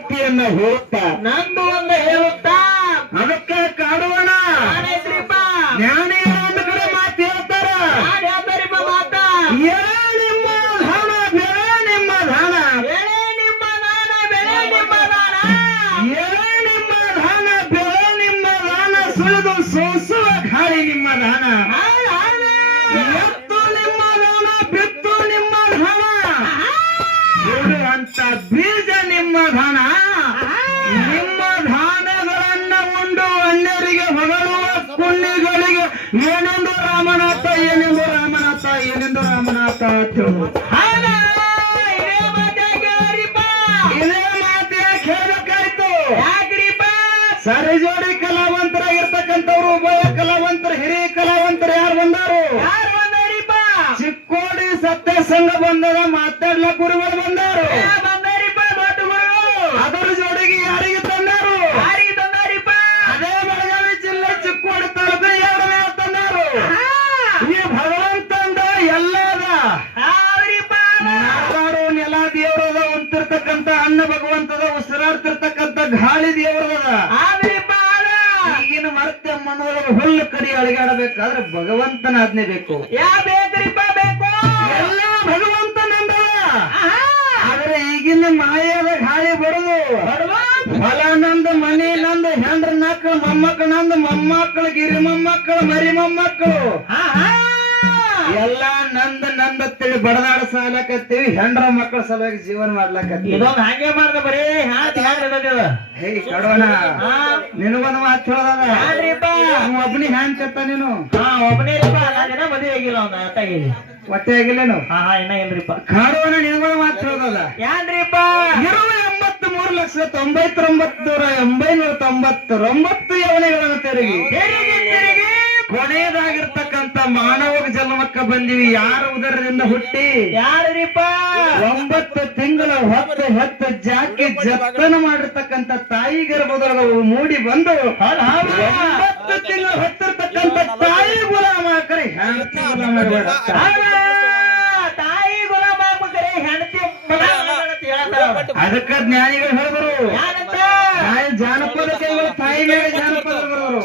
ಭಕ್ತಿಯನ್ನ ಹೇಳುತ್ತಾ ನಂದು ಒಂದು ಹೇಳುತ್ತಾ ಅದಕ್ಕೆ ಕಾಡುವಣ ನಾನೇನ್ರಿಪ್ಪ ಜ್ಞಾನಿ ಒಂದು ಕಡೆ ಮಾತು ಹೇಳ್ತಾರ ಯಾರು ಹೇಳ್ತಾರಿಪ್ಪ ಮಾತ ಎಳೆ ನಿಮ್ಮ ಧಾನ ಬೆಳೆ ನಿಮ್ಮ ಧಾನ ಬೆಳೆ ನಿಮ್ಮ ದಾನ ಬೆಳೆ ನಿಮ್ಮ ದಾನ ಎಳೆ ನಿಮ್ಮ ಧಾನ ಬೆಳೆ ನಿಮ್ಮ ದಾನ ಸುಳಿದು ಸೋಸುವ ಗಾಳಿ ನಿಮ್ಮ ದಾನ ಎತ್ತು ನಿಮ್ಮ ದಾನ ಬಿತ್ತು ನಿಮ್ಮ ದಾನ ಬಿಡುವಂತ ಬೀಜ ನಿಮ್ಮ ದಾನ ನಿಮ್ಮ ಧಾನ್ಯಗಳನ್ನ ಉಂಡು ಅನ್ಯರಿಗೆ ಹೊಗಳುವ ಪುಣ್ಯಗಳಿಗೆ ಏನೆಂದು ರಾಮನಾಥ ಏನೆಂದು ರಾಮನಾಥ ಏನೆಂದು ರಾಮನಾಥ ಅಂತ ಹೇಳುವುದು. ಇದೇ ಮಾತು ಯಾಕೆ ಹೇಳ್ಬೇಕಾಯ್ತು? ಸರಿ ಜೋಡಿ ಕಲಾವಂತರಾಗಿರ್ತಕ್ಕಂಥವ್ರು ಉಭಯ ಕಲಾವಂತರು ಹಿರಿಯ ಕಲಾವಂತರು ಯಾರು ಬಂದಾರು? ಚಿಕ್ಕೋಡಿ ಸತ್ಯ ಸಂಘ ಬಂದದ ಮಾತಾಡ್ಲ ಗುರುಗಳು ಬಂದಾರು. ಅದರ ಜೋಡಿಗೆ ಯಾರಿಗೆ ತಂದಾರು? ಅದೇ ಬೆಳಗಾವಿ ಜಿಲ್ಲೆ ಚಿಕ್ಕೋಡಿ ತಾಲೂಕು 2ನೇ ತಂದಾರು. ಈ ಭಗವಂತಂದ ಎಲ್ಲದ ನಾಡಾರು ನೆಲ ದೇವರದ ಉಂತಿರ್ತಕ್ಕಂಥ ಅನ್ನ ಭಗವಂತದ ಉಸಿರಾಡ್ತಿರ್ತಕ್ಕಂಥ ಗಾಳಿ ದೇವರದ ಈಗಿನ ಮರ್ತ್ಯ ಮಣ್ಣೊಳಗೆ ಹುಲ್ಲು ಕಡಿ ಅಳಿಗಾಡಬೇಕಾದ್ರೆ ಭಗವಂತನ ಆಜ್ಞೆ ಬೇಕು. ಎಲ್ಲ ಭಗವಂತನಿಂದ ಆದ್ರೆ ಈಗಿನ ಮಾಯದ ಗಾಳಿ ಬರುದು ಹೊಲ ನಂದು ಮನಿ ನಂದು ಹೆಂಡ್ರ ಮಕ್ಕಳು ಮೊಮ್ಮಕ್ಕಳು ನಂದು ಮೊಮ್ಮಕ್ಕಳು ಗಿರಿ ಮೊಮ್ಮಕ್ಕಳು ಮರಿ ಮೊಮ್ಮಕ್ಕಳು ಎಲ್ಲ ನಂದ ನಂದ ತಿಳಿ ಬಡದಾಡ ಸಾಲಕತ್ತೀವಿ. ಹೆಂಡ್ರ ಮಕ್ಕಳ ಸಲುವಾಗಿ ಜೀವನ ಮಾಡ್ಲಕತ್ತೀವಿ. ಇದೊಂದು ಹಾಗೆ ಮಾಡ್ದ ಬರೀ ಹೇ ಕಡೋಣ ನಿನಗೊಂದು ಮಾತು ಹೇಳದ ಒಬ್ಬನಿ ಹ್ಯಾಂಗ್ ಕತ್ತ ನೀನು ಒಬ್ಬನೇ ಮದುವೆ ಆಗಿಲ್ಲ ಅವ್ನ ಅಟ್ಟಾಗಿದೆ ಹೊಟ್ಟೆ ಆಗಿಲ್ಲೇನು? ಇನ್ನ ಇಲ್ರಿಪ್ಪ ಕಾಡುವನ ನಿನಗೊಂದು ಮಾತು ಹೇಳದ ಯಾನ್ರಿಪ್ಪ 83,93,999 ಯವನೆಗಳನ್ನು ತೆರಿಗೆ ಕೊನೆಯದಾಗಿರ್ತಕ್ಕಂಥ ಮಾನವ ಜನ್ಮಕ್ಕ ಬಂದಿವಿ. ಯಾರ ಉದರದಿಂದ ಹುಟ್ಟಿ ಯಾರಿಪ್ಪ 9 ತಿಂಗಳ ಹೊತ್ತು ಜಾಕಿ ಜತನ ಮಾಡಿರ್ತಕ್ಕಂಥ ತಾಯಿ ಗರ್ಭದೊಳಗ ಮೂಡಿ ಬಂದು 9 ತಿಂಗಳ ಹೊತ್ತಿರ್ತಕ್ಕಂಥ ತಾಯಿ ಗುಲಾಮ ಕರೆ ಹೆಂಡತಿ ಗುಲಾಮ ತಾಯಿ ಗುಲಾಮ ಆಗ್ಬೇಕ್ರಿ ಹೆಂಡತಿ ಅದಕ್ಕ ಜ್ಞಾನಿಗಳು ಹೇಳಿದ್ರು ಜಾನಪದ ಕೈಗಳು ತಾಯಿ ಮೇಲೆ ಜಾನಪದ ಬರೋರು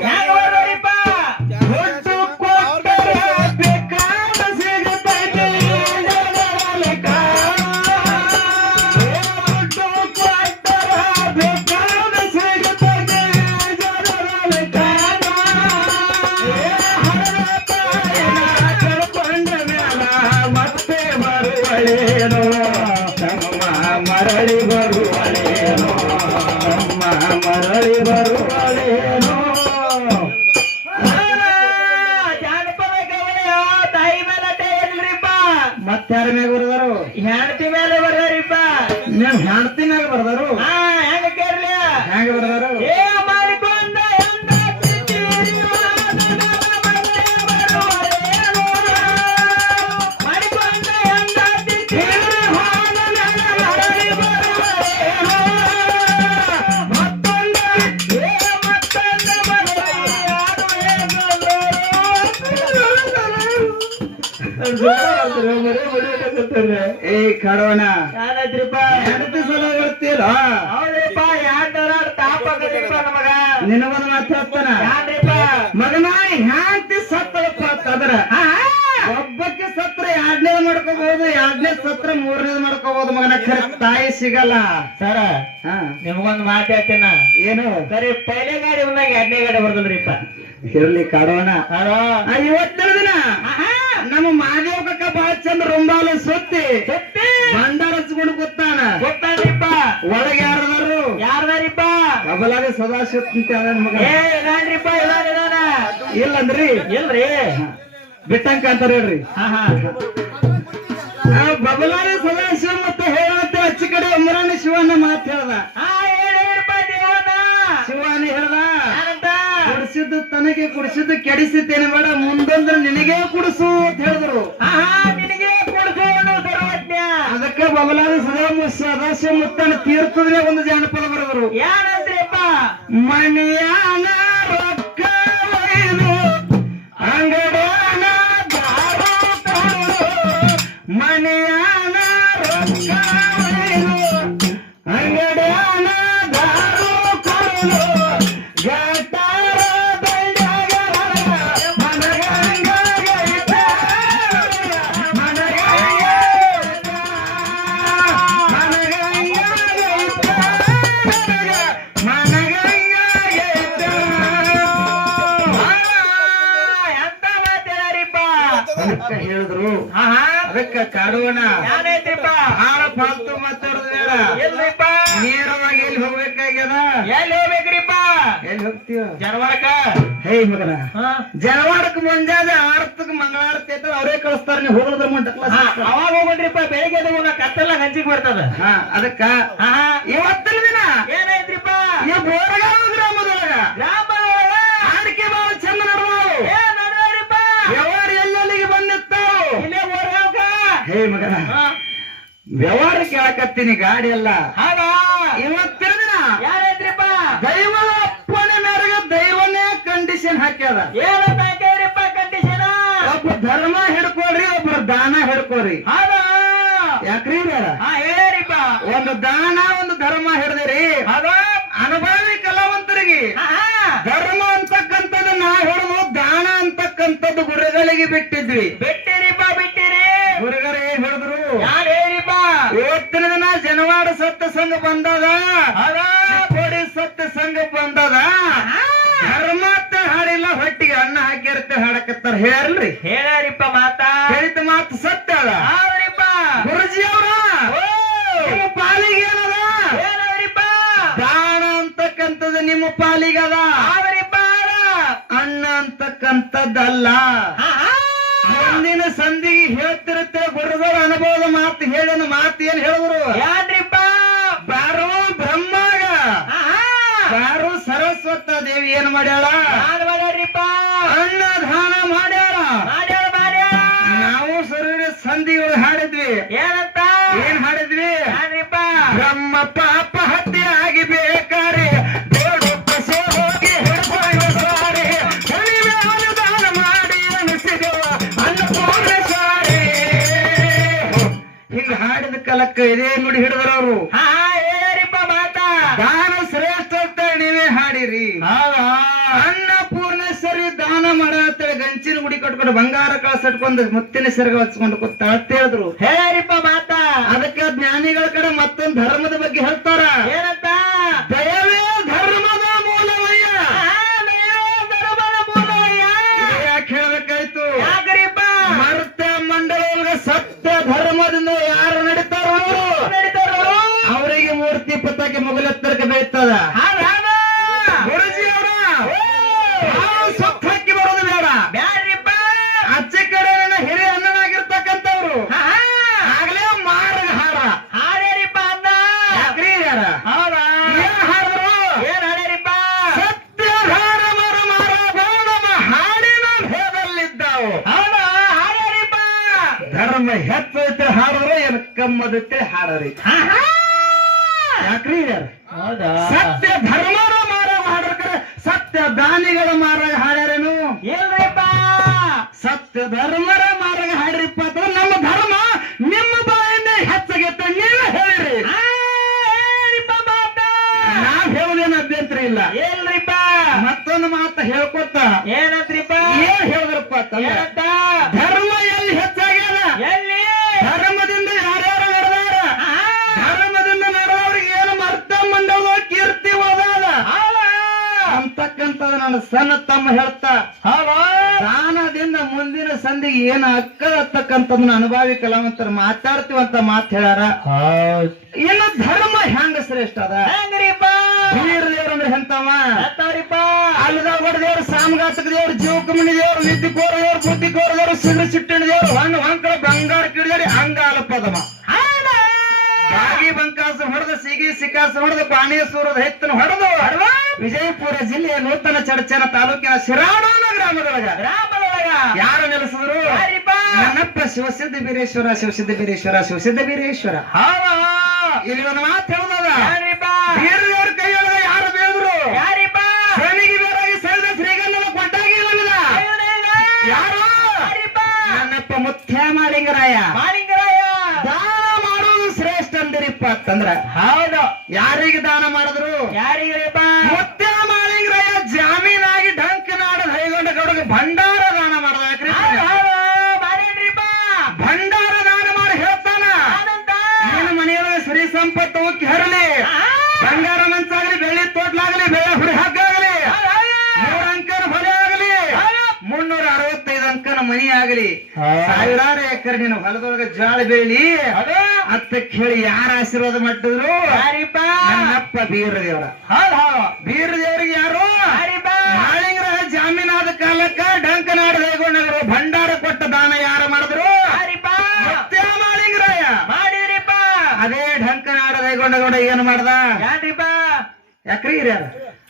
ಮರಳಿ ಬರುವಳೇನೋ ಮರಳಿ ಬರುವಳೇನೋ ಜಾನಪದ ಕವನ ತಾಯಿ ಮೇಲೆ ಇಲ್ರಿಪ್ಪ ಮತ್ತಾರ ಮ್ಯಾಗ ಬರ್ದಾರು? ಹೆಂಡತಿ ಮೇಲೆ ಬರ್ದಾರಿಪ್ಪ. ನೀವು ಹೆಂಡತಿ ಮ್ಯಾಗ ಬರ್ದಾರು? ಹೆಂಗ ಕೇರ್ಲಿ ಹೆಂಗ ಬರ್ದಾರು? ಮಾಡಿಕೊಂಡ ಏ ಕಡವನ ಯಾರಾದ್ರಿಪ್ಪ ಹೆಂಡತಿ ಸಲ ಬರ್ತೀರ? ಹೌದ್ರಿಪ್ಪ ಯಾರ ತಾಪ ನಮಗ ನಿನಗೊಂದು ಮಾತು ಹೇಳ್ತಾನ ಮಗನ ಹೆಂಡತಿ ಸತ್ತಳಪ್ಪ ಅಂತಂದ್ರ ಒಬ್ಬಕ್ಕೆ ಸತ್ರ 2ನೇದು ಮಾಡ್ಕೋಬಹುದು, 2ನೇದು ಸತ್ರ 3ನೇದು ಮಾಡ್ಕೋಬಹುದು ಮಗನ. ಖರೆ ತಾಯಿ ಸಿಗಲ್ಲ ಸರ. ನಿಮ್ಗೊಂದು ಮಾತು ಹೇಳ್ತೇನ ಏನು? ಸರಿ ಪೈಲೆ ಗಾಡಿ ಬಂದಾಗ 2ನೇ ಗಾಡಿ ಬರ್ದಲ್ರಿಪ್ಪ. ಇರ್ಲಿ ಕಾಡೋಣ. ಇವತ್ತಿನ ದಿನ ನಮ್ಮ ಮಾದೇವ್ ಕಕ್ಕ ಬಾಳ ಚಂದ ರುಂಬಾಲ ಸುತ್ತಿ ಭಂಡಾರ ಹಚ್ಕೊಂಡು ಗೊತ್ತಾನರಿಪ್ಪ. ಒಳಗೆ ಯಾರದಾರು? ಯಾರದಾರಿಪ್ಪ? ಕಬಲಾಗ ಸದಾಶಿವ ಮಗ ಇದಾನ್ರಿಪ್ಪ. ಇಲ್ಲಂದ್ರಿ ಇಲ್ರಿ ಬಿಟ್ಟಂಕ ಅಂತಾರ ಹೇಳ್ರಿ. ಬಬಲಾಗ ಸದಾಶಿವ ಮತ್ತೆ ಹೇಳತ್ತೆ ಅಚ್ಚಿ ಕಡೆ ಅಮರಾನ ಶಿವನ ಮಾತು ಹೇಳ್ದ. ಶಿವಾನಿ ಹೇಳ್ದ ಕುಡಿಸಿದ್ದು ತನಗೆ ಕುಡಿಸಿದ್ದು ಕೆಡಿಸಿದ್ದೇನೆ ಬೇಡ, ಮುಂದೊಂದ್ರೆ ನಿನಗೇ ಕುಡಿಸು ಅಂತ ಹೇಳಿದ್ರು. ನಿನಗೆ ಕುಡಿಸು ಸರ್ವಜ್ಞ. ಅದಕ್ಕೆ ಬಬಲಾದ ಸದಾಶಿವ ಮುತ್ತನ ತೀರ್ಥದ್ರೆ ಒಂದು ಜಾನಪದ ಬರೆದರು. ಏನಂದ್ರಿಪ್ಪ? ಮಣಿಯಾನ ರೊಕ್ಕ ಒಯ್ದು ಅಂಗಡಿಯಾನ ದಾರು ತಂದು, ಮಣಿಯಾನ ರೊಕ್ಕ ಒಯ್ದು ಅಂಗಡಿಯಾನ ಅದಕ್ಕ ಕಾಡುವಣ ಏನೈತ್ರಿಪ್ಪ ಹಾಳ ಫಾಲ್ತು ಮಾತಾಡೋದು ಬೇಡ. ಎಲ್ರಿಪ್ಪ ನೇರವಾಗಿ ಎಲ್ಲಿ ಹೋಗ್ಬೇಕಾಗ್ಯದ? ಎಲ್ಲಿ ಹೋಗ್ಬೇಕ್ರಿಪ್ಪ ಎಲ್ಲಿ ಹೋಗ್ತೀವ? ಜನವಾಡಕ ಹೇ ಮಗನ, ಜನವಾಡಕ್ ಮುಂಜಾನೆ ಆರತಕ್ ಮಂಗಳಾರತಿ ಐತದ, ಅವರೇ ಕಳಿಸ್ತಾರ. ನೀವು ಹೋಗೋದ್ರ ಅವಾಗ ಹೋಗ್ಬಿಡ್ರಿಪ್ಪ. ಬೆಳಿಗ್ಗೆ ಎದ್ದು ಕತ್ತಲ್ಲ ಹಂಚಿಗೆ ಬರ್ತದ. ಅದಕ್ಕ ಇವತ್ತಿನ ದಿನ ಏನೈತ್ರಿಪ್ಪ ಈ ಬೋರಗಾವ ಗ್ರಾಮದೊಳಗ ಗ್ರಾಮದೊಳಗ ಆಡಿಕೆ ಬಾಳ ಚಂದ ನಡೆದಾವು. ನಡೀರಿಪ್ಪ ವ್ಯವಹಾರ ಎಲ್ಲೆಲ್ಲಿಗೆ ಬಂದಿರ್ತಾವು. ಇಲ್ಲೇ ಬೋರ್ಗಾವ್ಕ. ಹೇ ಮಗನ, ವ್ಯವಹಾರ ಕೇಳಕತ್ತೀನಿ, ಗಾಡಿ ಅಲ್ಲ. ಹೌದಾ ಇವತ್ತಿನ ದಿನ ಏನೈತ್ರಿಪ್ಪ ದೈವದ ಅಪ್ಪಣೆ ಮೇರೆಗೆ ದೈವನೇ ಕಂಡೀಷನ್ ಹಾಕ್ಯಾರ. ಏನಂತ ಹಾಕ್ಯಾವ್ರಿಪ್ಪ ಕಂಡೀಷನ್? ಒಬ್ಬ ಧರ್ಮ ಹಿಡ್ಕೊಳ್ರಿ, ಒಬ್ರು ದಾನ ಹಿಡ್ಕೊಳ್ರಿ. ಹೌದಾ ಯಾಕ್ರಿ? ಹೇಳ್ರಿಪ್ಪ. ಒಂದು ದಾನ ಒಂದು ಧರ್ಮ ಹಿಡ್ದಿರಿ. ಹೌದಾ ಅನುಭವಿ ಕಲಾವಂತರಿಗೆ ಧರ್ಮ ಅಂತಕ್ಕಂಥದ್ದು ನಾ ಹಿಡಿದು, ದಾನ ಅಂತಕ್ಕಂಥದ್ದು ಗುರುಗಳಿಗೆ ಬಿಟ್ಟಿದ್ವಿ. ಬಿಟ್ಟಿರಿಪ್ಪ ಬಿಟ್ಟಿರಿ. ಗುರುಗಳು ಏನ್ ಹಿಡಿದ್ರು? ಯಾರು ಹೇಳಿಪ್ಪ? ಇವತ್ತಿನ ದಿನ ಜನವಾಡ ಸತ್ಯ ಸಂಘ ಬಂದದ, ಹೌದಾ ಕೋಡಿ ಸತ್ಯ ಸಂಘ ಬಂದದ. ಧರ್ಮ ಅಂತ ಹಾಡಿಲ್ಲ, ಹೊಟ್ಟಿಗೆ ಅನ್ನ ಹಾಕಿರುತ್ತೆ ಹಾಡಕತ್ತಾರ. ಹೇಳ್ರಿ, ಹೇಳ್ಯಾರಿಪ್ಪ ಮಾತಾ. ಹೇಳಿದ ಮಾತು ಸತ್ಯ ಅದ. ಹೌದ್ರಿಪ್ಪ. ಗುರುಜಿ ಅವರ ನಿಮ್ಮ ಪಾಲಿಗೆ ಏನದ? ಏನವ್ರಿಪ್ಪ? ದಾನ ಅಂತಕ್ಕಂಥದ್ದು ನಿಮ್ಮ ಪಾಲಿಗದ. ಹೌದ್ರಿಪ್ಪ. ಅನ್ನ ಅಂತಕ್ಕಂಥದ್ದಲ್ಲ. ಮುಂದಿನ ಸಂಧಿಗೆ ಹೇಳ್ತಿರುತ್ತೆ ಗುರುಗಳ ಅನುಭವದ ಮಾತು. ಹೇಳಿನ ಮಾತು ಏನ್ ಹೇಳಿದ್ರು? ಯಾನ್ರಿಪ್ಪ? ಬಾರೋ ಬ್ರಹ್ಮಾಗ, ಬಾರೋ ಸರಸ್ವತ ದೇವಿ ಏನ್ ಮಾಡ್ಯಾಳ? ಯಾರು ಮಾಡ್ಯಾರ್ರಿಪ್ಪ? ಅನ್ನ ದಾನ ಮಾಡ್ಯಾಳ. ಮಾಡ್ಯಾಳ ಮಾಡ್ಯಾಳ. ನಾವು ಸರಿ ಸಂಧಿಗಳು ಹಾಡಿದ್ವಿ. ಏನಂತ? ಏನ್ ಹಾಡಿದ್ವಿ? ಯಾನ್ರಿಪ್ಪ? ಬ್ರಹ್ಮ ಪಾಪ ಹತ್ಯೆ ಆಗಿ ಬೇಕಾರೆ ದೇವರು ಪಶೆ ಹೋಗಿ ಹಿಡ್ಕೊಳ್ಳುತ್ತಾರೆ. ಹುಲಿವೆ ಅನುದಾನ ಮಾಡಿ ಅನಿಸಿದವ ಅನ್ನಪೂರ್ಣೇಶ್ವರಿ. ಹಿಂಗ ಹಾಡಿದ ಕಾಲಕ್ಕ ಇದೇ ನುಡಿ ಹಿಡಿದರವರು. ಹೇಳ್ಯಾರಿಪ್ಪ ಮಾತಾ. ದಾನ ಶ್ರೇಷ್ಠ ಅಂತ ನೀವೇ ಹಾಡಿರಿ. ಅನ್ನಪೂರ್ಣೇಶ್ವರಿ ದಾನ ಮಾಡತ್ತೇಳಿ ಗಂಚಿನ ಗುಡಿ ಕಟ್ಕೊಂಡು ಬಂಗಾರ ಕಳಸಟ್ಕೊಂಡು ಮುತ್ತಿನ ಸೆರಗ ಹಚ್ಕೊಂಡು ಕೂತಾಳ ಅಂತ ಹೇಳಿದ್ರು. ಹೇಳ್ಯಾರಿಪ್ಪ ಮಾತಾ. ಅದಕ್ಕೆ ಜ್ಞಾನಿಗಳ ಕಡೆ ಮತ್ತೊಂದು ಧರ್ಮದ ಬಗ್ಗೆ ಹೇಳ್ತಾರ. ಏನಂತ? ದಯವೇ ಧರ್ಮದ ಮೂಲವಯ್ಯ. ಧರ್ಮದ ಮೂಲವಯ್ಯ. ಯಾಕೆ ಹೇಳ್ಬೇಕಾಯ್ತು? ಯಾಕ್ರಿಪ್ಪ? ಮರ್ತ್ಯ ಮಂಡಲ ಸತ್ಯ ಧರ್ಮದಿಂದ ಯಾರು ನಡೀತಾರೋ ಅವರಿಗೆ ಮೂರ್ತಿ ಪತಾಕೆ ಮೊಗಲೆತ್ತರಕ್ಕೆ ಬೀಳ್ತದ. ಗುರುಜಿ ಅವರ ಸೊತ್ತು ಹಾಕಿ ಬರೋದು ಬೇಡ. ಬ್ಯಾಡ್ರಿಪ್ಪ. ಆಚೆ ಕಡೆ ನನ್ನ ಹಿರಿಯ ಅನ್ನನಾಗಿರ್ತಕ್ಕಂಥವ್ರು ಆಗ್ಲೇ ಮಾರ್ಗ ಹಾರ ಹಾಡ್ಯಾರಿಪ್ಪ ಅನ್ನ. ಯಾಕ್ರಿ ಯಾರ? ಹೌದಾ ಏನ್ ಹಾಡಿದ್ರು? ಏನ್ ಹಾಡ್ಯಾರಿಪ್ಪ? ಸತ್ಯ ಧಾರ ಮರ ಮಾರ ಹಾಡಿನ ಭೇದಲ್ಲಿದ್ದಾವು. ಹೌದಾ ಹಾಡ್ಯಾರಿಪ್ಪ. ಧರ್ಮ ಹೆಚ್ಚೈತೆ ಹಾಡಿದ್ರೆ ಏನ್ ಕಮ್ಮದೈತೆ ಹಾಡರಿ. ಯಾಕ್ರಿ ಯಾರ? ಹೌದಾ ಸತ್ಯ ಧರ್ಮರ ಮಾರ ಹಾಡ್ರೆ ಸತ್ಯ ದಾನಿಗಳ ಮಾರಾಗ ಹಾಡ್ಯಾರೇನು? ಇಲ್ರಿಪ್ಪ. ಸತ್ಯ ಧರ್ಮರ ಮಾರಾಗ ಹಾಡ್ರಿಪ್ಪ ಅಂತ ನಮ್ಮ ಧರ್ಮ ನಿಮ್ಮ ಬಾಯಿಂದ ಹೆಚ್ಚಾಗೈತ ನೀವೇ ಹೇಳಿರಿ. ಹೇಳಿಪ್ಪ ಮಾತಾ. ನಾವ್ ಹೇಳೋದೇನು ಅಭ್ಯಂತರ ಇಲ್ಲ. ಇಲ್ರಿಪ್ಪ. ಮತ್ತೊಂದು ಮಾತ ಹೇಳ್ಕೊತ ಏನಂತ್ರಿಪ್ಪ? ಏನ್ ಹೇಳಿದ್ರಪ್ಪ ಅಂತಂದ್ರೆ, ಏನಂತ? ಧರ್ಮ ಎಲ್ಲಿ ಹೆಚ್ಚಾಗ್ಯದ? ಎಲ್ಲಿ? ಧರ್ಮದಿಂದ ಯಾರ್ಯಾರು ನಡೆದಾರ? ಧರ್ಮದಿಂದ ನಡೆದವ್ರಿಗೆ ಏನು ಮರ್ತ ಮಂಡಲ ಕೀರ್ತಿ ಹೋದಾದ ಅಂತಕ್ಕಂಥದ್ದು ನನ್ನ ಸಣ್ಣ ತಮ್ಮ ಹೇಳ್ತಾ, ದಾನದಿಂದ ಮುಂದಿನ ಸಂಧಿಗೆ ಏನು ಅಕ್ಕದತ್ತಕ್ಕಂಥದ್ದನ್ನ ಅನುಭವಿ ಕಲಾವಂತರು ಮಾತಾಡ್ತೀವಂತ ಮಾತು ಹೇಳ್ಯಾರ. ಇನ್ನು ಧರ್ಮ ಹೆಂಗ ಶ್ರೇಷ್ಠ ಅದ? ಹೆಂಗ್ರಿಪ್ಪ? ವೀರ ದೇವ್ರ ಅಂದ್ರೆ ಎಂತವ? ಎಂತವ್ರಿಪ್ಪ? ಅಲ್ಲದ ಹೊಡೆದೇವ್ರು, ಸಾಮಘಾತಕ ದೇವ್ರು, ಜೀವಕಮಣಿ ದೇವ್ರು, ವಿದ್ಯುಕೋರ ದೇವ್ರು, ಬುದ್ಧಿಕೋರ ದೇವ್ರು, ಸಿಗಡಿ ಸಿಟ್ಟಿನ ದೇವ್ರು, ಹಣ್ಣು ಹೊಂಕಳ ಬಂಗಾರ ಕಿಡಿದೇವ್ರಿ ಅಂಗಾಲ ಪದಮ ಬಾಗಿ ಬಂಕಾಸ ಹೊಡೆದು ಸಿಗಿ ಸಿಕಾಸ ಹೊಡೆದು ಪಾಣೇಶ್ವರದ ಹೆತ್ತನ ಹೊಡೆದು ವಿಜಯಪುರ ಜಿಲ್ಲೆಯ ನೂತನ ಚಡಚನ ತಾಲೂಕಿನ ಶಿರಾಡೋನ ಗ್ರಾಮದೊಳಗ ಯಾರು ನೆಲೆಸಿದ್ರು? ನನ್ನಪ್ಪ ಶಿವಸಿದ್ಧ ಬೀರೇಶ್ವರ, ಶಿವಸಿದ್ಧ ಬೀರೇಶ್ವರ, ಶಿವಸಿದ್ಧ ಬೀರೇಶ್ವರ. ಇಲ್ಲಿ ಒಂದು ಮಾತು ಹೇಳೋದ, ಬೇರೆಯವ್ರ ಕೈಯೊಳಗ ಯಾರು ಬೇದ್ರು? ಶ್ರೇಣಿಗೆ ಬೇರಾಗಿ ಸರಿದ ಶ್ರೀಗಂಧದ ಕೊಟ್ಟಾಗಿ ಯಾರು? ನನ್ನಪ್ಪ ಮುತ್ಯ ಮಾಳಿಂಗರಾಯ. ದಾನ ಮಾಡೋದು ಶ್ರೇಷ್ಠ ಅಂದಿರಿಪ್ಪ ಅಂತಂದ್ರ ಹೌದು. ಯಾರಿಗೆ ದಾನ ಮಾಡಿದ್ರು? ಯಾರಿಗಪ್ಪ? ಮುತ್ಯ ಮಾಳಿಂಗರಾಯ ಜಾಮೀನಾಗಿ ಡಂಕನಾಡ ಹೈಗೊಂಡ ಗೌಡಗೆ ಭಂಡಾರ ದಾನ ಮಾಡ್ದಾಕ್ರಿ. ಭಂಡಾರ ದಾನ ಮಾಡಿ ಹೇಳ್ತಾನ, ನಿನ್ನ ಮನೆಯೊಳಗೆ ಶ್ರೀ ಸಂಪತ್ತು ಉಕ್ಕಿ ಹರಲಿ, ಬಂಗಾರ ಮಂಚಾಗಲಿ, ಬೆಳ್ಳಿ ತೋಟ್ಲಾಗಲಿ, ಬೆಳೆ ಹುಡಿ ಹಗ್ಗಾಗಲಿ, 3 ಅಂಕನ ಹೊಲೆ ಆಗಲಿ, 365 ಅಂಕನ ಮನಿ ಆಗಲಿ, ಸಾವಿರಾರು ಎಕರೆ ನೀನು ಹೊಲದೊಳಗ ಜಾಳ ಬೆಳಿ ಅದು ಅತ್ತ ಕೇಳಿ ಯಾರ ಆಶೀರ್ವಾದ ಮಾಡಿದ್ರು ಯಾರಿಪ್ಪ ನನ್ನಪ್ಪ ಬೀರದೇವ್ರ ಹೌದು ಹೌದು ಬೀರದೇವ್ರಿಗೆ ಯಾರು ಯಾರಿಪ್ಪ ಮಾಳಿಂಗ್ರ ಜಾಮೀನಾದ ಕಾಲಕ್ಕ ಡಂಕನಾಡ ದೇಗೊಂಡರು ಭಂಡಾರ ಕೊಟ್ಟ ದಾನ ಯಾರು ಮಾಡಿದ್ರು ಯಾರಿಪ್ಪ ಮತ್ತೆ ಮಾಳಿಂಗ್ರಾಯ ಮಾಡಿದ್ರಿಪ್ಪ ಅದೇ ಢಂಕನಾಡ ದೇಗೊಂಡಗೌಡ ಏನ್ ಮಾಡ್ದ ಯಾರಿಪ್ಪ ಯಾಕ್ರಿ ಹಿರಿಯರ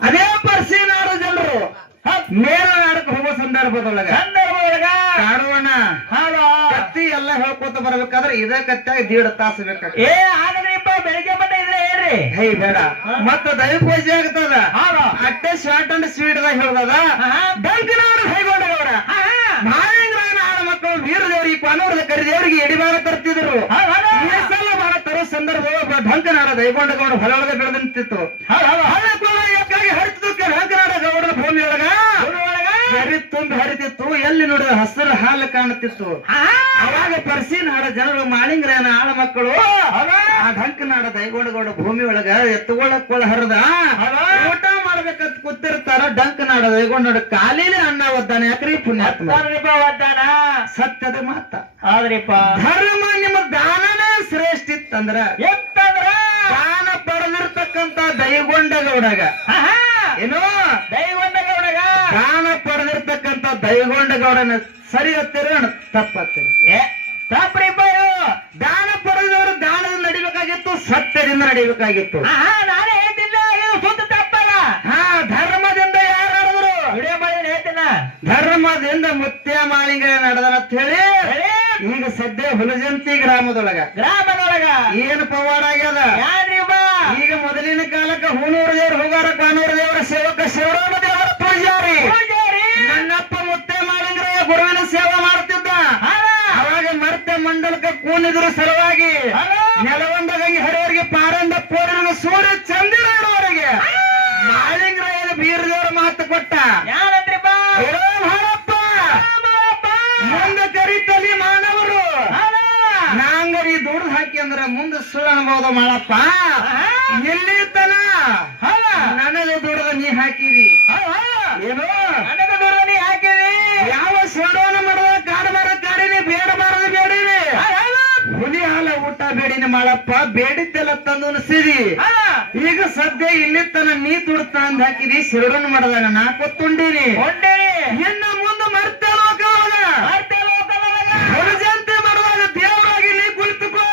ಅದೇ ಪರ್ಸಿನಾಡ ಜನರು ಮೇಲನಾಡಕ್ಕೆ ಹೋಗೋ ಸಂದರ್ಭದೊಳಗ ಕಾಡುವಣ್ಣ ಹೌದು ಕತ್ತಿ ಎಲ್ಲ ಹೇಳ್ಕೊತ ಬರ್ಬೇಕಾದ್ರೆ ಇದೇ ಕತ್ತಾಗ ದೀಡ್ ತಾಸು ಬೇಕಾಗ್ತದೆ ಏ ಆಗದ್ರಿಪ್ಪ ಬೆಳಿಗ್ಗೆ ಮಟ್ಟ ಇದ್ರೆ ಹೇಳ್ರಿ ಹೇ ಬೇಡ ಮತ್ತ ದೈವ ಪೂಜೆ ಆಗ್ತದ ಹೌದು ಅಟ್ಟೆ ಶಾರ್ಟ್ ಅಂಡ್ ಸ್ವೀಟ್ ದಾಗ ಹೇಳ್ದದ ಡಂಕನಾಡ ಕೈಗೊಂಡವರ ಮಾಳಿಂಗ್ರಾಯನ ಆಳ ಮಕ್ಕಳು ವೀರದೇವರಿಗೆ ಪಾನವರದ ಕರಿದೇವರಿಗೆ ಎಡಿಬಾರ ತರ್ತಿದ್ರು ಈ ಸಲ ಬಾಳ ತರೋ ಸಂದರ್ಭ ಢಂಕನಾಡ ದೈಗೊಂಡಗೌಡ ಹೊಲೊಳಗ ಬೆಳೆದು ನಿಂತಿತ್ತು ಯಾಕಾಗಿ ಹರಿತಿತ್ತು ಢಂಕನಾಡ ಗೌಡರ ಭೂಮಿ ಒಳಗ ಹರಿ ತುಂಬಿ ಹರಿತಿತ್ತು ಎಲ್ಲಿ ನೋಡಿದ ಹಸಿರು ಹಾಲು ಕಾಣುತ್ತಿತ್ತು ಅವಾಗ ಪರ್ಸಿನಾಡ ಜನರು ಮಾಳಿಂಗ್ರಾಯನ ಆಳ ಮಕ್ಕಳು ಆ ಢಂಕನಾಡ ದೈಗೊಂಡಗೌಡ ಭೂಮಿ ಒಳಗ ಎತ್ತುಗೊಳಕ್ಕೊಳ ಹರಿದ ಊಟ ಮಾಡ್ಬೇಕಂತ ಕೂತಿರ್ತಾರ ಡಂಕನಾಡ ದೈಗೊಂಡ ಕಾಲಿಲೆ ಅನ್ನ ಒದ್ದಾನೆ ಯಾಕ್ರಿ ಪುಣ್ಯಾತ್ಮ ಒದ್ದಾನ ಸತ್ಯದ ಮಾತ ಆದ್ರಿಪ್ಪ ಧರ್ಮ ನಿಮ್ಮ ದಾನನೇ ಶ್ರೇಷ್ಠ ಇತ್ತಂದ್ರ ಎತ್ತಂದ್ರ ದಾನ ಪಡೆದಿರ್ತಕ್ಕಂತ ದೈಗೊಂಡಗೌಡಗ ಏನು ದೈವಂದಗೌಡಗ ದಾನ ಪಡೆದಿರ್ತಕ್ಕಂತ ದೈಗೊಂಡಗೌಡನ ಸರಿ ಹತ್ತಿರ ತಪ್ಪತ್ತಿರ ತಪ್ಪ್ರಿಪ್ಪ ದಾನ ಪಡೆದವರು ದಾನದಿಂದ ನಡಿಬೇಕಾಗಿತ್ತು ಸತ್ಯದಿಂದ ನಡಿಬೇಕಾಗಿತ್ತು ನಾನೇ ಹೇಳ್ತಿಲ್ಲ ಸುತ್ತ ತಪ್ಪಲ್ಲ ಹಾ ಧರ್ಮದಿಂದ ಯಾರು ನಡೆದ್ರು ವಿಡಿಯೋ ಮಾಡಿ ಹೇಳ್ತೀನ ಧರ್ಮದಿಂದ ಮುತ್ಯ ಮಾಳಿಂಗ ನಡೆದನಂತ ಹೇಳಿ ಈಗ ಸದ್ಯ ಹುಲಜಂತಿ ಗ್ರಾಮದೊಳಗ ಏನು ಪವಾಡ ಆಗ್ಯದ ಯಾರಿಪ್ಪ ಈಗ ಮೊದಲಿನ ಕಾಲಕ್ಕ ಹೂನೂರು ದೇವ್ರು ಹೋಗಾರ ಕಾನೂರು ದೇವರ ಸೇವಕ ಶಿವರಾಮ ದೇವರ ಪೂಜಾರಿ ನನ್ನಪ್ಪ ಮುತ್ತೆ ಮಾಳಿಂಗ್ರ ಗುರುವಿನ ಸೇವೆ ಮಾಡ್ತಿದ್ದ ಅವಾಗ ಮರ್ತ್ಯ ಮಂಡಲಕ್ಕೆ ಕೂನಿದ್ರು ಸಲುವಾಗಿ ನೆಲವಂದಗಂಗಿ ಹರಿಯವರಿಗೆ ಪಾರಂದ ಪೋರಿನ ಸೂರ್ಯ ಚಂದಿರವರೆಗೆ ಮಾಳಿಂಗ್ರಾಯನ ಬೀರದೇವರ ಮಾತು ಕೊಟ್ಟ ಯಾರದ್ರಿಪ್ಪ ಮುಂದೆ ಕರಿತಲಿ ಮಾನವರು ನಾಂಗರಿ ದುಡ್ದು ಹಾಕಿ ಅಂದ್ರೆ ಮುಂದೆ ಸುಳ್ಳು ಅನ್ಬಹುದು ಮಾಡಪ್ಪ ಎಲ್ಲಿ ತನ ನನಗೆ ದುಡ್ದ ನೀ ಹಾಕಿದಿ ಏನು ನನಗೆ ದುಡ್ದ ನೀ ಹಾಕಿದಿ ಯಾವ ಸೋಡೋನ ಮಾಡದ ಕಾಡು ಮರ ಕಾಡಿನಿ ಬೇಡಬಾರದು ಬೇಡಿನಿ ಹುಲಿ ಹಾಲ ಊಟ ಬೇಡಿನಿ ಮಾಡಪ್ಪ ಬೇಡಿದ್ದೆಲ್ಲ ತಂದು ಅನಿಸಿದಿ ಈಗ ಸದ್ಯ ಇಲ್ಲಿ ತನ ನೀ ದುಡ್ತ ಅಂದ್ ಹಾಕಿದಿ ಶಿರಡನ್ ಮಾಡದಾಗ ನಾ ಕೊತ್ತುಂಡಿನಿ ಇನ್ನು ಮುಂದೆ ಮರ್ತೆ ಲೋಕವಾಗ ಹುಲಜಂತಿ ಮಾಡುವಾಗ ದೇವರಾಗಿ ನೀ ಕುಳಿತುಕೋ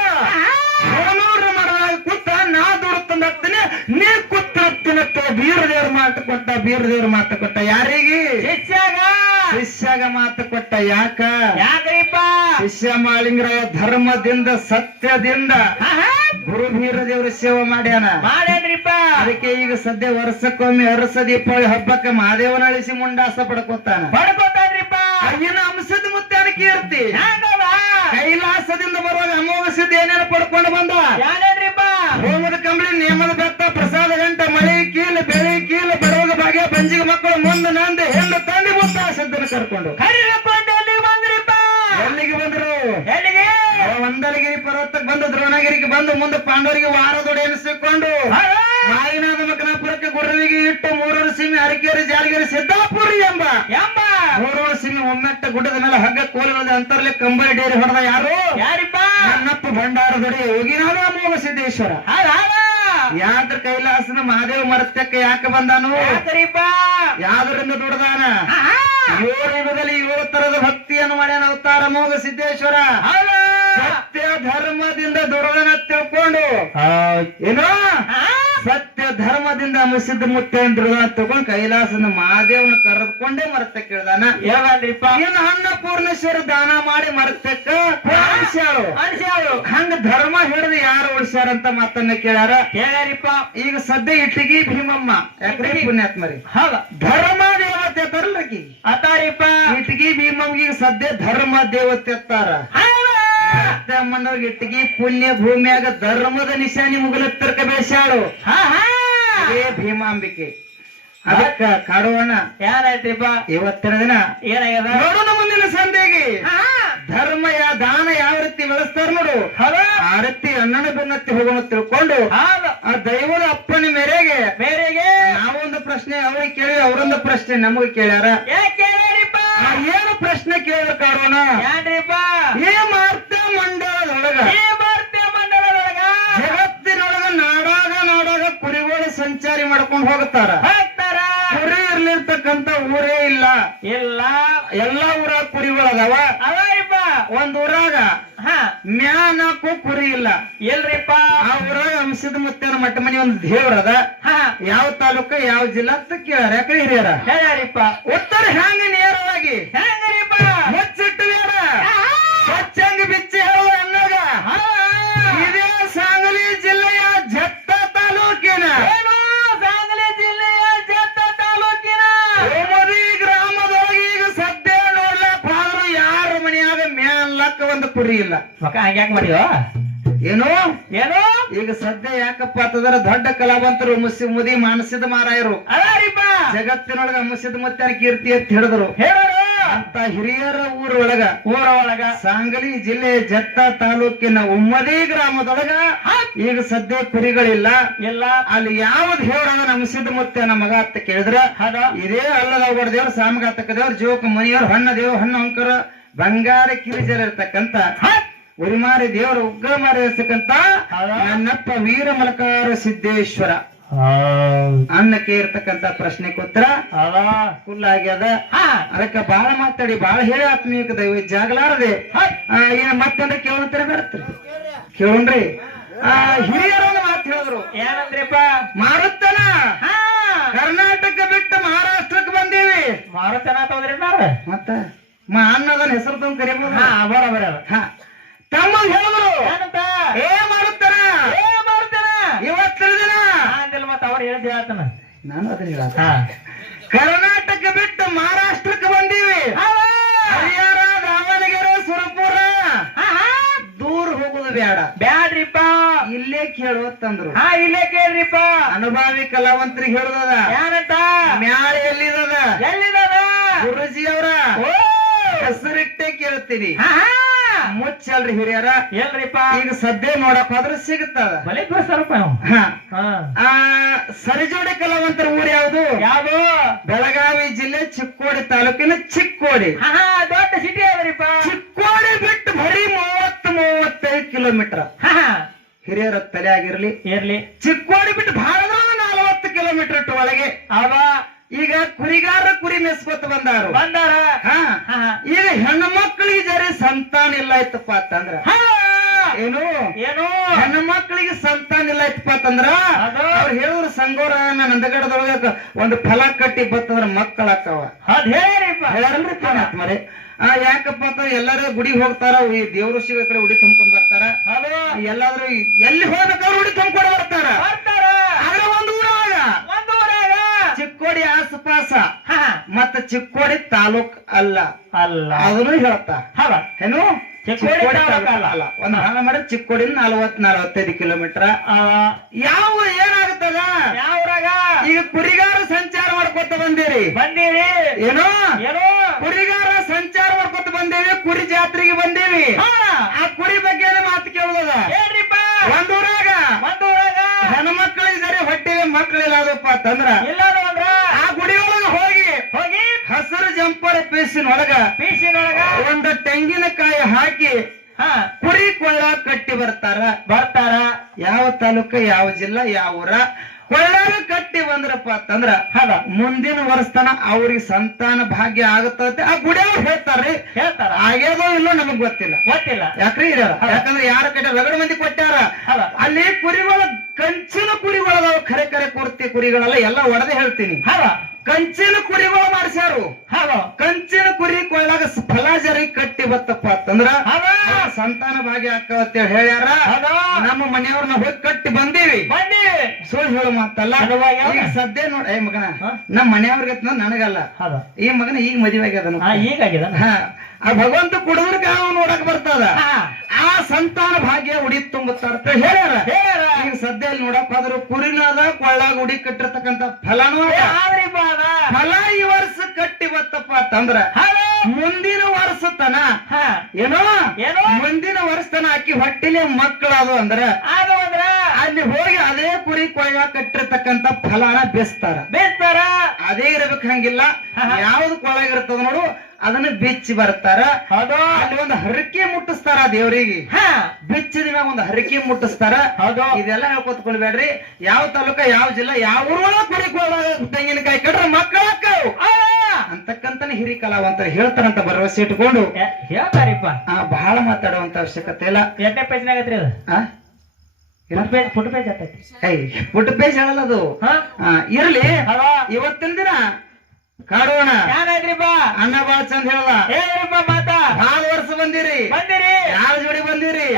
ಹೋನೂರು ಮಾಡುವಾಗ ಕೂತ ನಾ ದುಡ್ತಂದ ಹಾಕ್ತೀನಿ ನೀ ಕೂತಿನತ್ತ ಬೀರದೇವ್ರ ಮಾತು ಕೊಟ್ಟ ಯಾರಿಗೆ ಶಿಷ್ಯಾಗ ಮಾತು ಕೊಟ್ಟ ಯಾಕ್ರಿಪ್ಪ ಶಿಷ್ಯ ಮಾಳಿಂಗ್ರಾಯ ಧರ್ಮದಿಂದ ಸತ್ಯದಿಂದ ಗುರು ಬೀರದೇವ್ರ ಸೇವೆ ಮಾಡ್ಯಾನ್ರಿಪ್ಪ ಅದಕ್ಕೆ ಈಗ ಸದ್ಯ ವರ್ಷಕ್ಕೊಮ್ಮೆ ಅರಸ ದೀಪಾವಳಿ ಹಬ್ಬಕ್ಕೆ ಮಾದೇವನ ಅಳಿಸಿ ಮುಂಡಾಸ ಪಡ್ಕೋತಾನ್ರಿಪ್ಪ ಅಯ್ಯನ ಅಂಶದ ಮುತ್ತಾನ ಕೀರ್ತಿ ಕೈಲಾಸದಿಂದ ಬರುವಾಗ ಅಮೋಘ ಸಿದ್ಧ ಏನೇನು ಪಡ್ಕೊಂಡು ಬಂದ ಹೋಮದ ಕಂಬಳಿ ನೇಮದ ಬೆತ್ತ ಪ್ರಸಾದ ಗಂಟ ಮಳೆ ಕೀಲು ಬೆಳೆ ಕೀಲು ಬರುವಾಗ ಭಾಗ್ಯ ಬಂಜಿಗೆ ಮಕ್ಕಳು ಮುಂದೆ ನಂದು ಹೆಣ್ಣು ತಂದೆ ಮುತ್ತ ಸಿದ್ಧನ ಕರ್ಕೊಂಡು ಎಲ್ಲಿಗೆ ಬಂದ್ರು ಒಂದಲಗಿರಿ ಪರ್ವತಕ್ಕೆ ಬಂದು ದ್ರೋಣಗಿರಿಗೆ ಬಂದು ಮುಂದೆ ಪಾಂಡವರಿಗೆ ವಾರದೊಡೆ ಎನಿಸಿಕೊಂಡು ಮಾಯಿನಾದ ಮಕನಾಪುರಕ್ಕೆ ಗುರುವಿಗೆ ಇಟ್ಟು ಮೂರೂರು ಸೀಮೆ ಅರಕೇರಿ ಜಾಲಗಿರಿ ಸಿದ್ದಾಪುರಿ ಎಂಬ ಮೂರೂರು ಸೀಮೆ ಒಮ್ಮೆಟ್ಟ ಗುಡ್ಡದ ಮೇಲೆ ಹಗ್ಗ ಕೋಲುಗಳ ಅಂತರ್ಲಿ ಕಂಬಳಿ ಡೇರಿ ಹೊಡೆದ ಯಾರಿಪ್ಪ ನನ್ನಪ್ಪ ಭಂಡಾರದೊಡೆ ಯೋಗಿನಾದ ಅಮೋಘ ಸಿದ್ದೇಶ್ವರ ಯಾದ್ರ ಕೈಲಾಸನ ಮಹಾದೇವ ಮರತ್ಯಕ್ಕೆ ಯಾಕೆ ಬಂದಾನು ಯಾವ್ದರಿಂದ ದುಡ್ದಾನ 7 ಯುಗದಲ್ಲಿ 7 ತರದ ಭಕ್ತಿಯನ್ನು ಮಾಡ್ಯಾನ ಅವತಾರ ಅಮೋಘ ಸಿದ್ದೇಶ್ವರ ಸತ್ಯ ಧರ್ಮದಿಂದ ದುರ್ಗನ ತಿಳ್ಕೊಂಡು ಏನೋ ಸತ್ಯ ಧರ್ಮದಿಂದ ಮುಸಿದ ಮುತ್ತೆ ದುರ್ಗನ ತಗೊಂಡು ಕೈಲಾಸನ ಮಹಾದೇವನ ಕರೆದುಕೊಂಡೇ ಮರತ್ತ ಕೇಳ್ದಾನ ಇನ್ನು ಅನ್ನಪೂರ್ಣೇಶ್ವರ ದಾನ ಮಾಡಿ ಮರತ್ತಕ್ಕ ಹಂಗ ಧರ್ಮ ಹಿಡಿದು ಯಾರು ಉಳಿಸ್ಯಾರಂತ ಮಾತನ್ನ ಕೇಳ್ಯಾರಿಪ್ಪ ಈಗ ಸದ್ಯ ಇಟ್ಟಿಗಿ ಭೀಮಮ್ಮ ಯಾಕ್ರಿ ಪುಣ್ಯಾತ್ಮರಿ ಧರ್ಮ ದೇವತೆ ತರ್ಲಕಿ ಅತಾರಿಪ್ಪ ಇಟ್ಟಿಗಿ ಭೀಮಮ್ಮಗೆ ಸದ್ಯ ಧರ್ಮ ದೇವತೆ ಅತ್ತಾರ ಅಮ್ಮನವ್ರಿಗೆ ಇಟ್ಟಿಗಿ ಪುಣ್ಯ ಭೂಮಿಯಾಗ ಧರ್ಮದ ನಿಶಾನಿ ಮುಗಲತ್ತರ್ಕ ಬೇಸಾಳು ಅದೇ ಭೀಮಾಂಬಿಕೆ ಅದಕ್ಕ ಕಾಡುವಣ್ಣ ಯಾರಾಯ್ತ್ರಿಪ್ಪ ಇವತ್ತಿನ ದಿನ ಏನಾಗ್ಯದ ನೋಡೋಣ ಮುಂದಿನ ಸಂಧಿಗೆ ಧರ್ಮ ದಾನ ಯಾವ ರೀತಿ ಬೆಳೆಸ್ತಾರ ನೋಡು ಆ ರೀತಿ ಅಣ್ಣನ ಬೆನ್ನತ್ತಿ ಹೋಗೋಣ ತಿಳ್ಕೊಂಡು ಆ ದೈವದ ಅಪ್ಪನ ಮೇರೆಗೆ ನಾವೊಂದು ಪ್ರಶ್ನೆ ಅವ್ರಿಗೆ ಕೇಳಿ ಅವರೊಂದು ಪ್ರಶ್ನೆ ನಮಗೆ ಕೇಳ್ಯಾರ ಏನು ಪ್ರಶ್ನೆ ಪ್ರಶ್ನೆ ಕೇಳ ಕಾರಣ ಏನ್ರಿಪ್ಪ ಈ ಮಾರ್ತ ಮಂಡಲದೊಳಗ ಜಗತ್ತಿನೊಳಗ ನಾಡಾಗ ಕುರಿಗಳು ಸಂಚಾರಿ ಮಾಡ್ಕೊಂಡು ಹೋಗ್ತಾರ ಕುರಿ ಇರ್ಲಿರ್ತಕ್ಕಂತ ಊರೇ ಇಲ್ಲ ಎಲ್ಲಾ ಊರಾಗ ಕುರಿಗಳು ಅದಾವ ಒಂದ್ ಊರಾಗ ಮ್ಯಾನಕ್ಕೂ ಕುರಿ ಇಲ್ಲ ಎಲ್ರಿಪ್ಪ ಆ ಊರಾಗ ಅಂಶದ ಮುತ್ತೇನ ಮಟ್ಟ ಮನಿ ಒಂದ್ ದೇವ್ರದ ಯಾವ ತಾಲೂಕ ಯಾವ ಜಿಲ್ಲಾ ಅಂತ ಕೇಳ್ಯಾರ ಯಾಕೆ ಹಿರಿಯರ ಹೇಳ್ಯಾರಿಪ್ಪ ಉತ್ತರ ಹ್ಯಾಂಗ ನೇರವಾಗಿ ಹೆಂಗರಿಪ್ಪ ಮುಚ್ಚಿಟ್ಟು ಸ್ವಚ್ಛಂಗ ಬಿಚ್ಚಿ ಹೇಳುವ ಅನ್ನೋಗ ಇದೇ ಸಾಂಗಲಿ ಜಿಲ್ಲೆಯ ಜತ್ತ ತಾಲೂಕಿನ ಸಾಂಗಲಿ ಜಿಲ್ಲೆಯ ಜತ್ತ ತಾಲೂಕಿನ ಓಮದಿ ಗ್ರಾಮದೊಳಗೆ ಈಗ ಸದ್ಯ ನೋಡ್ಲಕ್ ಹೋದ್ರು ಯಾರ ಮನೆಯಾಗ ಮ್ಯಾನ್ಲಕ್ಕ ಒಂದು ಕುರಿ ಇಲ್ಲ ಹಂಗ್ಯಾಕ್ ಮಾಡಿವ ಏನು ಏನು ಈಗ ಸದ್ಯ ಯಾಕಪ್ಪ ಅಂತಂದ್ರ ದೊಡ್ಡ ಕಲಾವಂತರು ಮುದಿ ಮಾನಸಿದ ಮಾರಾಯರು ಜಗತ್ತಿನೊಳಗ ಮುಸಿದ ಮತ್ತೆ ಕೀರ್ತಿ ಅಂತ ಹೇಳಿದ್ರು ಅಂತ ಹಿರಿಯರ ಊರೊಳಗ ಸಾಂಗಲಿ ಜಿಲ್ಲೆ ಜತ್ತ ತಾಲೂಕಿನ ಉಮ್ಮದಿ ಗ್ರಾಮದೊಳಗ ಈಗ ಸದ್ಯ ಕುರಿಗಳಿಲ್ಲ ಇಲ್ಲ ಅಲ್ಲಿ ಯಾವ್ದು ಹೇಳೋದ ನಮಸಿದ ಮುತ್ತೇನ ಮಗ ಅಂತ ಕೇಳಿದ್ರ ಇದೇ ಅಲ್ಲದ ದೇವ್ರ ಸಾಮಗಾತಕ ದೇವ್ರ ಜೋಕ ಮನಿಯವ್ರ ಹಣ್ಣ ದೇವ್ರ ಹಣ್ಣು ಅಂಕರ ಬಂಗಾರ ಕಿರಿಜರ ಇರ್ತಕ್ಕಂತ ಉರಿಮಾರಿ ದೇವರ ಉಗ್ರ ಮಾರಿ ಇರ್ತಕ್ಕಂತ ನನ್ನಪ್ಪ ವೀರ ಮಲಕಾರ ಸಿದ್ದೇಶ್ವರ ಅನ್ನಕ್ಕೆ ಇರ್ತಕ್ಕಂತ ಪ್ರಶ್ನೆಗೆ ಉತ್ತರ ಫುಲ್ ಆಗ್ಯದ ಅದಕ್ಕ ಬಾಳ ಮಾತಾಡಿ ಬಾಳ ಹೇಳಿ ಆತ್ಮೀಯಕ ದೈವ ಜಾಗಲಾರದೆ ಏನ ಮತ್ತೊಂದ್ರೆ ಕೇಳಂತಾರೆ ಬೇಡತ್ರಿ ಕೇಳ್ರಿ ಹಿರಿಯರನ್ನ ಮಾತು ಹೇಳಿದ್ರು ಏನಂದ್ರಿಪ್ಪ ಮಾರುತ್ತನ ಕರ್ನಾಟಕ ಬಿಟ್ಟು ಮಹಾರಾಷ್ಟ್ರಕ್ಕೆ ಬಂದೀವಿ ಮಾರುತ್ತನ ತೋದ್ರಿ ಮತ್ತ ಅನ್ನದನ್ನ ಹೆಸರು ತಂದು ಕರಿಬಹುದು ಬರ ತಮ್ಮ ಹೇಳಿದ್ರು ಏ ಮಾರುತ್ತನ ಇವತ್ತಿನ ದಿನ ಮತ್ತ ಅವ್ರು ಹೇಳಿದ್ ಹೇಳ್ತಾನ ನಾನು ಅದನ್ನ ಹೇಳ ಕರ್ನಾಟಕ ಬಿಟ್ಟು ಮಹಾರಾಷ್ಟ್ರಕ್ಕೆ ಬಂದೀವಿ ಹರಿಹರ ದಾವಣಗೆರೆ ಸುರಪುರ ದೂರ ಹೋಗುದು ಬ್ಯಾಡ್ರಿಪ್ಪ ಇಲ್ಲೇ ಕೇಳುವತ್ತಂದ್ರು ಇಲ್ಲೇ ಕೇಳ್ರಿಪ್ಪ ಅನುಭವಿ ಕಲಾವಂತರಿಗೆ ಹೇಳುದದ ಏನಂತ ಮ್ಯಾಳ ಎಲ್ಲಿದದ ಗುರುಜಿ ಅವರ ಹೆಸರಿಟ್ಟೆ ಕೇಳ್ತೀನಿ ಮುಚ್ಚಲ್ರಿ ಹಿರಿಯರ ಎಲ್ರಿಪ್ಪ ಈಗ ಸದ್ಯ ನೋಡಕ್ ಹೋದ್ರೆ ಸಿಗುತ್ತದ ಸರಿಜೋಡಿ ಕಲಾವಂತರ ಊರು ಯಾವುದು ಬೆಳಗಾವಿ ಜಿಲ್ಲೆ ಚಿಕ್ಕೋಡಿ ತಾಲೂಕಿನ ಚಿಕ್ಕೋಡಿ ದೊಡ್ಡ ಸಿಟಿ ಅದರಿಪ್ಪ ಚಿಕ್ಕೋಡಿ ಬಿಟ್ಟು ಬರೀ 35 ಕಿಲೋಮೀಟರ್ ಹಿರಿಯರ ತಲೆ ಆಗಿರ್ಲಿ ಇರ್ಲಿ ಚಿಕ್ಕೋಡಿ ಬಿಟ್ಟು ಬಹಳ 40 ಕಿಲೋಮೀಟರ್ ಒಳಗೆ ಈಗ ಕುರಿಗಾರ ಕುರಿ ಮೆಸ್ಕೊತ ಬಂದಾರ ಈಗ ಹೆಣ್ಣು ಮಕ್ಕಳಿಗೆ ಜರಿ ಸಂತಾನ ಇಲ್ಲ ಇತ್ತಪ್ಪ ಅಂತಂದ್ರ ಏನು ಹೆಣ್ಣು ಮಕ್ಕಳಿಗೆ ಸಂತಾನ ಇಲ್ಲ ಇತ್ತಪ್ಪ ಅಂತಂದ್ರ ಅವ್ರು ಹೇಳಿದ್ರು ಸಂಗೋರ ನಂದಗಡದೊಳಗ ಒಂದು ಫಲ ಕಟ್ಟಿ ಬತ್ತಂದ್ರ ಮಕ್ಕಳಕ್ಕವ ಹೇಳಲ್ರಿ ಮರೆ ಯಾಕಪ್ಪ ಅಂತ ಎಲ್ಲಾರು ಗುಡಿಗೆ ಹೋಗ್ತಾರ ದೇವ್ರ ಶಿವ ಕಡೆ ಉಡಿ ತುಂಬ್ಕೊಂಡ್ ಬರ್ತಾರ ಎಲ್ಲಾದ್ರೂ ಎಲ್ಲಿ ಹೋಗ್ಬೇಕಾದ್ರೆ ಉಡಿ ತುಂಬ್ಕೊಂಡು ಬರ್ತಾರ ಆದ್ರೆ ಒಂದು ಊರಾಗ ಚಿಕ್ಕೋಡಿ ಆಸುಪಾಸ ಮತ್ತ ಚಿಕ್ಕೋಡಿ ತಾಲೂಕ್ ಅಲ್ಲ ಅದನ್ನು ಹೇಳ್ತಾ ಏನು ಚಿಕ್ಕೋಡಿ ಅಲ್ಲ ಒಂದ್ ಹಣ ಮಾಡಿ ಚಿಕ್ಕೋಡಿ 40-45 ಕಿಲೋಮೀಟರ್ ಯಾವ ಏನಾಗುತ್ತದ ಯಾವ್ರಾಗ ಈಗ ಕುರಿಗಾರ ಸಂಚಾರ ಮಾಡ್ಕೊತ ಬಂದಿರಿ ಏನೋ ಕುರಿಗಾರ ಸಂಚಾರ ಮಾಡ್ಕೊತ ಬಂದೇವಿ ಕುರಿ ಜಾತ್ರೆಗೆ ಬಂದೇವಿ ಆ ಕುರಿ ಬಗ್ಗೆ ಮಾತು ಕೇಳುದ ಒಂದೂರಾಗ ಹೆಣ್ಮಕ್ಳಿಗೆ ಸರಿ ಹೊಟ್ಟೆಗೆ ಮಕ್ಕಳಿಲ್ಲ ಅದಪ್ಪ ಅಂತಂದ್ರ ಆ ಗುಡಿಯೊಳಗ ಹೋಗಿ ಹಸಿರು ಜಂಪರ್ ಪೀಸಿನೊಳಗ ಒಂದು ತೆಂಗಿನಕಾಯಿ ಹಾಕಿ ಕುರಿ ಕೊಳ್ಳ ಕಟ್ಟಿ ಬರ್ತಾರ ಯಾವ ತಾಲೂಕ ಯಾವ ಜಿಲ್ಲಾ ಯಾವ ಊರ ಕೊಳ್ಳಾಗ ಕಟ್ಟಿ ಬಂದ್ರಪ್ಪ ಅಂತಂದ್ರ ಮುಂದಿನ ವರ್ಷತನ ಅವ್ರಿಗೆ ಸಂತಾನ ಭಾಗ್ಯ ಆಗುತ್ತಂತೆ ಆ ಗುಡಿಯವ್ರು ಹೇಳ್ತಾರ್ರಿ ಆಗ್ಯದೋ ಇಲ್ಲೋ ನಮಗ್ ಗೊತ್ತಿಲ್ಲ ಯಾಕ್ರಿ ಯಾಕಂದ್ರೆ ಯಾರ ಕಡೆ ರಗಡ ಮಂದಿ ಕೊಟ್ಟಾರ ಅಲ್ಲಿ ಕುರಿಗಳ ಕಂಚಿನ ಕುರಿಗಳದಾವ ಖರೆ ಕುರ್ತಿ ಕುರಿಗಳೆಲ್ಲ ಎಲ್ಲ ಒಡೆದೇ ಹೇಳ್ತೀನಿ ಕಂಚಿನ ಕುರಿಗಳು ಮಾಡಿಸ್ಯಾರು ಕಂಚಿನ ಕುರಿ ಕೊಳ್ಳಾಗ ಫಲಾಜರಿ ಕಟ್ಟಿ ಬತ್ತಪ್ಪ ಅಂತಂದ್ರ ಸಂತಾನ ಭಾಗ್ಯ ಆಕ್ಕಂತ ಹೇಳ್ಯಾರ ನಮ್ಮ ಮನೆಯವ್ರನ್ನ ಹೋಗಿ ಕಟ್ಟಿ ಬಂದೀವಿ ಸುಳ್ಳು ಹೇಳು ಮಾತಲ್ಲ ಈಗ ಸದ್ಯ ನೋಡ ಮಗನ ನಮ್ಮ ಮನೆಯವ್ರಿಗೆ ನನಗಲ್ಲ ಈ ಮಗನ ಈಗ ಮದುವೆ ಆಗ್ಯದ ಆ ಭಗವಂತ ಕುಡಿದ್ರಕ ನೋಡಕ್ ಬರ್ತದ ಆ ಸಂತಾನ ಭಾಗ್ಯ ಉಡಿ ತುಂಬುತ್ತಾರ ಹೇಳ್ಯಾರ ಈಗ ಸದ್ಯ ನೋಡಕ್ ಹೋದ್ರು ಕುರಿನಾದ ಕೊಳ್ಳಾಗ ಉಡಿ ಕಟ್ಟಿರ್ತಕ್ಕಂತ ಫಲನೂ ಫಲ ಈ ವರ್ಷ ಕಟ್ಟಿ ಬತ್ತಪ್ಪ ಅಂತಂದ್ರ ಮುಂದಿನ ವರ್ಷತನ ಮುಂದಿನ ವರ್ಷತನ ಅಕ್ಕಿ ಹೊಟ್ಟಿಲೆ ಮಕ್ಕಳದು ಅಂದ್ರ ಅಲ್ಲಿ ಹೋಗಿ ಅದೇ ಕುರಿ ಕೊಳ್ಳಾಗ ಕಟ್ಟಿರ್ತಕ್ಕಂತ ಫಲನ ಬೇಸ್ತಾರ ಅದೇ ಇರ್ಬೇಕು ಹಂಗಿಲ್ಲ. ಯಾವ್ದು ಕೊಳಗಿರ್ತದ ನೋಡು ಅದನ್ನ ಬಿಚ್ಚಿ ಬರ್ತಾರ. ಹೌದು. ಅಲ್ಲಿ ಒಂದು ಹರಕೆ ಮುಟ್ಟಿಸ್ತಾರ ದೇವ್ರಿಗೆ. ಬಿಚ್ಚಿದ ಮ್ಯಾಗ ಒಂದು ಹರಕೆ ಮುಟ್ಟಿಸ್ತಾರ. ಹೌದು. ಇದೆಲ್ಲ ಹೇಳ್ಕೊತ್ಕೊಳ್ಬೇಡ್ರಿ. ಯಾವ ತಾಲೂಕ ಯಾವ ಜಿಲ್ಲಾ ಯಾವ ಊರೊಳಗ ಕುಡಿಕೊಳ್ಳ ತೆಂಗಿನಕಾಯಿ ಕಡ್ರ ಮಕ್ಕಳ ಅಂತಕ್ಕಂತಾನೆ ಹಿರಿ ಕಲಾವಂತರು ಹೇಳ್ತಾರಂತ ಭರವಸೆ ಇಟ್ಕೊಂಡು ಹೇಳ್ತಾರಿಪ್ಪ. ಬಹಳ ಮಾತಾಡುವಂತ ಅವಶ್ಯಕತೆ ಇಲ್ಲ. ಎಷ್ಟನೇ ಪೇಜ್ನಾಗ ಐತ್ರಿ ಅದು? ಫುಟ್ ಪೇಜ್ ಆಗ್ತೈತಿ. ಫುಟ್ ಪೇಜ್ ಹೇಳಲ್ಲ ಅದು. ಇರ್ಲಿ, ಇವತ್ತಿನ ದಿನ ಕಾಡೋಣ. ಯಾರಾದ್ರಿಪ್ಪ? ಅಣ್ಣ ಬಾಳ ಚಂದ ಹೇಳಲ್ಲ. ಹೇಳ್ರಿಪ್ಪ ಮಾತಾ. ಭಾಳ ವರ್ಷ ಬಂದಿರಿ. ಯಾರ ಜೋಡಿ ಬಂದಿರಿ?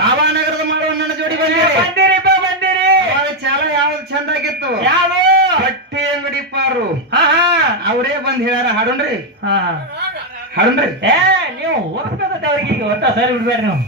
ಭಾವಾನಗರದ ಮಾಡುವ ನನ್ನ ಜೋಡಿ ಬಂದಿರಿ. ಅವಾಗ ಚಾಲ ಯಾವ್ದು ಚಂದ ಆಗಿತ್ತು? ಬಟ್ಟೆ ಅಂಗಡಿ ಪಾರು ಅವರೇ ಬಂದ್ ಹೇಳ್ಯಾರ. ಹಾಡೋಣ್ರಿ ಹಾಡೋಣ್ರಿ. ನೀವು ಓದ್ಬೇಕಂತ ಅವ್ರಿಗೆ ಈಗ ಒಟ್ಟ ಸರಿ ಬಿಡ್ಬೇಡ್ರಿ ನೀವು.